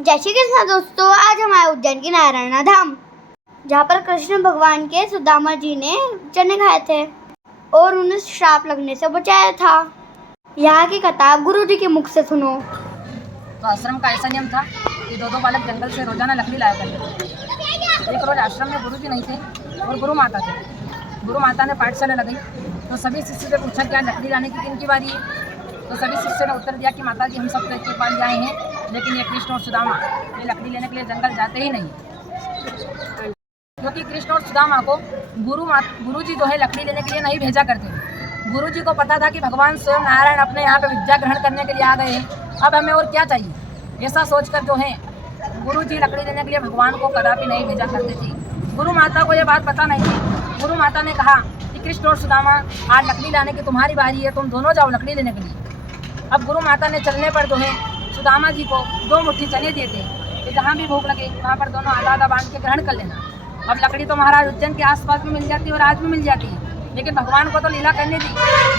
जय श्री कृष्ण दोस्तों, आज हम आए उज्जैन की नारायण धाम, जहाँ पर कृष्ण भगवान के सुदामा जी ने चने खाए थे और उन्हें श्राप लगने से बचाया था। यहाँ की कथा गुरु जी के मुख से सुनो। तो आश्रम का ऐसा नियम था कि दो बालक जंगल से रोजाना लकड़ी लाया करते थे। एक रोज आश्रम में गुरु जी नहीं थे और गुरु माता थे। गुरु माता ने पाठशाला लगाई तो सभी शिष्य से पूछा क्या लकड़ी लाने की किन की बारी है। तो सभी शिष्य ने उत्तर दिया कि माता जी हम सब के पास जाए हैं, लेकिन ये कृष्ण और सुदामा ये लकड़ी लेने के लिए जंगल जाते ही नहीं, क्योंकि कृष्ण और सुदामा को गुरु जी जो है लकड़ी लेने के लिए नहीं भेजा करते थे। गुरु जी को पता था कि भगवान स्वयं नारायण अपने यहाँ पे विद्या ग्रहण करने के लिए आ गए हैं, अब हमें और क्या चाहिए। ऐसा सोचकर जो है गुरु जी लकड़ी लेने के लिए भगवान को कदापि नहीं भेजा करते थे। गुरु माता को यह बात पता नहीं थी। गुरु माता ने कहा कि कृष्ण और सुदामा आज लकड़ी लाने की तुम्हारी बारी है, तुम दोनों जाओ लकड़ी लेने के लिए। अब गुरु माता ने चलने पर जो है सुदामा जी को 2 मुट्ठी चने दिए थे कि जहाँ भी भूख लगे वहाँ पर दोनों आधा आधा बांट के ग्रहण कर लेना। अब लकड़ी तो महाराज उज्जैन के आसपास में मिल जाती है और आज भी मिल जाती है, लेकिन भगवान को तो लीला करने दी।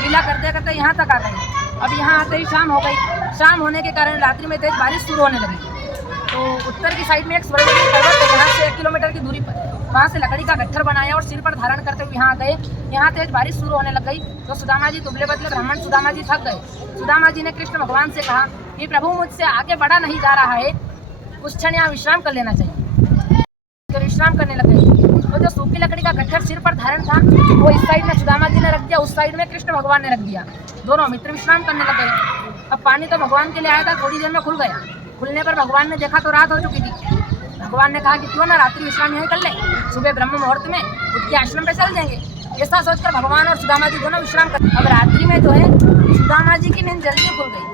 लीला करते करते यहाँ तक आ गए। अब यहाँ आते ही शाम हो गई। शाम होने के कारण रात्रि में तेज बारिश शुरू होने लगी। तो उत्तर की साइड में एक स्वर्णगिरी पर्वत है, यहाँ से 1 किलोमीटर की दूरी पर, वहाँ से लकड़ी का गट्ठर बनाया और सिर पर धारण करते हुए यहाँ आ गए। यहाँ तेज बारिश शुरू होने लग गई तो सुदामा जी दुबले पतले ब्राह्मण सुदामा जी थक गए। सुदामा जी ने कृष्ण भगवान से कहा कि प्रभु मुझसे आगे बढ़ा नहीं जा रहा है, कुछ क्षण यहाँ विश्राम कर लेना चाहिए। तो विश्राम करने लग गए। तो जो सूखी लकड़ी का गट्ठर सिर पर धारण था वो इस साइड में सुदामा जी ने रख दिया, उस साइड में कृष्ण भगवान ने रख दिया। दोनों मित्र विश्राम करने लग गए। अब पानी तो भगवान के लिए आया था, थोड़ी देर में खुल गया। खुलने पर भगवान ने देखा तो रात हो चुकी थी। भगवान ने कहा कि क्यों ना रात्रि विश्राम यहीं कर ले, सुबह ब्रह्म मुहूर्त में उठ के आश्रम पे चल जाएंगे। ऐसा सोचकर भगवान और सुदामा जी दोनों विश्राम कर। अब रात्रि में जो है सुदामा जी की नींद जल्दी खुल गई।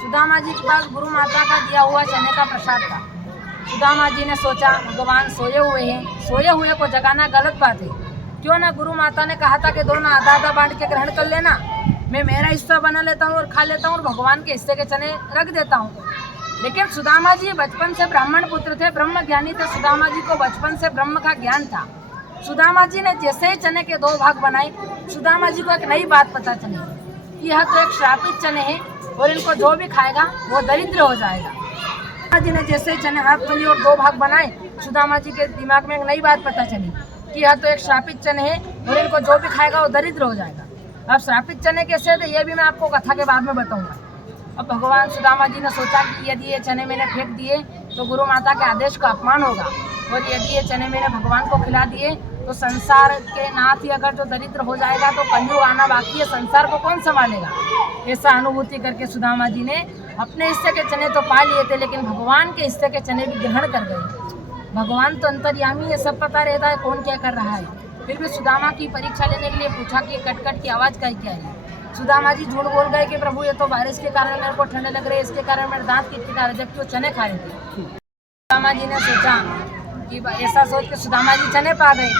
सुदामा जी के पास गुरु माता का दिया हुआ चने का प्रसाद था। सुदामा जी ने सोचा भगवान सोए हुए हैं, सोए हुए को जगाना गलत बात है। क्यों ना गुरु माता ने कहा था कि दोनों आधा आधा बांट के ग्रहण कर लेना, मैं मेरा हिस्सा बना लेता हूँ और खा लेता हूँ और भगवान के हिस्से के चने रख देता हूँ। लेकिन सुदामा जी बचपन से ब्राह्मण पुत्र थे, ब्रह्म ज्ञानी थे। सुदामा जी को बचपन से ब्रह्म का ज्ञान था। सुदामा जी ने जैसे ही चने के 2 भाग बनाए, सुदामा जी को एक नई बात पता चली कि यह तो एक श्रापित चने हैं और इनको जो भी खाएगा वो दरिद्र हो जाएगा। सुदामा जी ने जैसे ही चने हाथ में लिए और 2 भाग बनाए, सुदामा जी के दिमाग में एक नई बात पता चली कि यह तो एक श्रापित चने हैं और इनको जो भी खाएगा वो दरिद्र हो जाएगा। अब श्रापित चने कैसे थे ये भी मैं आपको कथा के बाद में बताऊंगा। अब भगवान सुदामा जी ने सोचा कि यदि ये चने मैंने फेंक दिए तो गुरु माता के आदेश का अपमान होगा, और यदि ये चने मैंने भगवान को खिला दिए तो संसार के नाथ ही अगर जो दरिद्र हो जाएगा तो कलयुग आना बाकी है, संसार को कौन संभालेगा। ऐसा अनुभूति करके सुदामा जी ने अपने हिस्से के चने तो पा लिए थे, लेकिन भगवान के हिस्से के चने भी ग्रहण कर गए। भगवान तो अंतर्यामी है, सब पता रहता है कौन क्या कर रहा है। फिर भी सुदामा की परीक्षा लेने के लिए पूछा कि कट की आवाज़ का क्या है। सुदामा जी झूठ बोल गए कि प्रभु ये तो बारिश के कारण मेरे को ठंडे लग रही है, इसके कारण मेरे दांत की रहा है, जबकि वो चने खा रहे थे। सुदामा जी ने सोचा कि ऐसा सोच के सुदामा जी चने पा गए।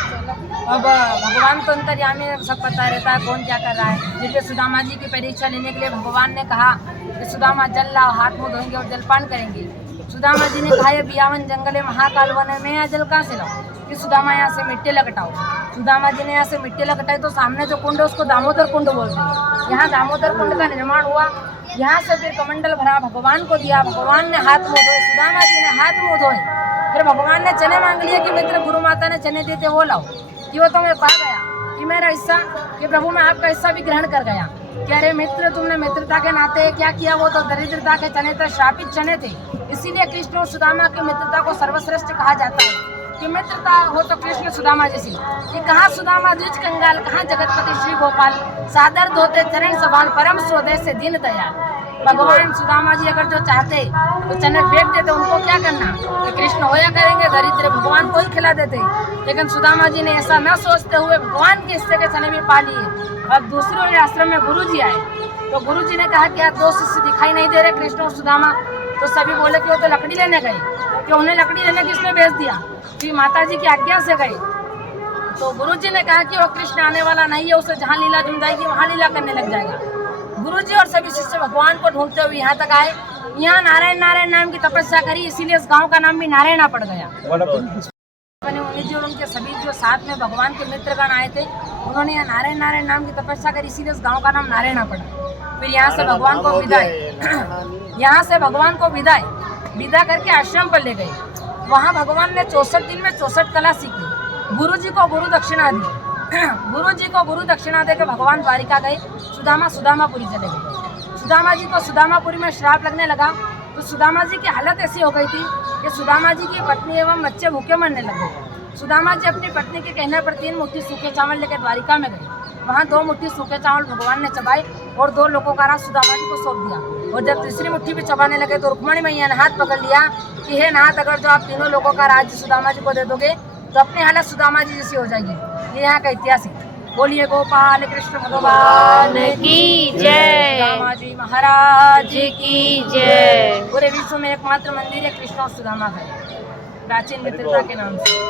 अब भगवान तो अंतर्यामी है, सब पता रहता है कौन क्या कर रहा है। फिर सुदामा जी की परीक्षा लेने के लिए भगवान ने कहा कि सुदामा जल लाओ, हाथ मुँह धोएंगे और जलपान करेंगे। सुदामा जी ने कहा बियावन जंगल महाकाल वन है, मैं यहाँ जल कहाँ से लाऊं। कि सुदामा यहाँ से मिट्टी लगटाओ। सुदामा जी ने यहाँ से मिट्टी लगटाई तो सामने जो कुंड है उसको दामोदर कुंड बोलते हैं। यहाँ दामोदर कुंड का निर्माण हुआ। यहाँ से फिर कमंडल भरा, भगवान को दिया, भगवान ने हाथ मुँह धोए, सुदामा जी ने हाथ मुँह धोए। फिर भगवान ने चने मांग लिए कि मित्र गुरु माता ने चने देते वो लाओ, कि वो तो मैं पा गया कि मेरा हिस्सा, कि प्रभु मैं आपका हिस्सा भी ग्रहण कर गया। कि अरे मित्र तुमने मित्रता के नाते क्या किया, वो तो दरिद्रता के चने थे, श्रापित चने थे। इसीलिए कृष्ण और सुदामा की मित्रता को सर्वश्रेष्ठ कहा जाता है कि मित्रता हो तो कृष्ण सुदामा जैसी। कि कहाँ सुदामा द्विज कंगाल, कहाँ जगतपति श्री गोपाल, सादर धोते चरण सवाल, परम स्वदेश से दीन दयाल। भगवान सुदामा जी अगर जो चाहते तो चने फेंक देते, उनको क्या करना, कि कृष्ण होया करेंगे दरिद्र, भगवान को ही खिला देते। लेकिन सुदामा जी ने ऐसा न सोचते हुए भगवान के हिस्से के चने भी पा लिए। अब दूसरे वाले आश्रम में गुरु जी आए तो गुरु जी ने कहा कि आप 2 शिष्य दिखाई नहीं दे रहे कृष्ण और सुदामा। तो सभी बोले कि वो तो लकड़ी लेने गए। कि उन्हें लकड़ी लेने किसने भेज दिया, कि माता जी की आज्ञा से गए। तो गुरु जी ने कहा कि वो कृष्ण आने वाला नहीं है, उसे जहाँ लीला जम जाएगी वहाँ लीला करने लग जाएगा। गुरु जी और सभी शिष्य भगवान को ढूंढते हुए यहाँ तक आए। यहाँ नारायण नारायण नाम की तपस्या करी, इसीलिए इस गांव का नाम भी नारायणा पड़ गया। उन्हीं जी और उनके सभी जो साथ में भगवान के मित्रगण आए थे, उन्होंने यहाँ नारायण नारायण नाम की तपस्या करी, इसीलिए इस गांव का नाम नारायणा पड़ा। फिर यहाँ से भगवान को विदाई विदा करके आश्रम पर ले गए। वहाँ भगवान ने 64 दिन में 64 कला सीखी। गुरु जी को गुरु दक्षिणा दी। गुरु जी को गुरु दक्षिणा देकर भगवान द्वारिका गए। सुदामापुरी चले गए। सुदामा जी को सुदामापुरी में श्राप लगने लगा तो सुदामा जी की हालत ऐसी हो गई थी कि सुदामा जी की पत्नी एवं बच्चे भूखे मरने लगे। सुदामा जी अपनी पत्नी के कहने पर 3 मुट्ठी सूखे चावल लेकर द्वारिका में गए। वहाँ 2 मुट्ठी सूखे चावल भगवान ने चबाए और 2 लोगों का राज सुदामा जी को सौंप दिया। और जब तीसरी मुट्ठी भी चबाने लगे तो रुक्मणी मैया ने हाथ पकड़ लिया कि हे नाथ, अगर जो आप तीनों लोगों का राज्य सुदामा जी को दे दोगे तो अपनी हालत सुदामा जी जैसी हो जाएगी। ये यहाँ का इतिहास है। बोलिए गोपाल कृष्ण भगवान की जय। सुदामा जी महाराज की जय। पूरे विश्व में एकमात्र मंदिर है कृष्ण और सुदामा का, प्राचीन मित्रता के नाम से।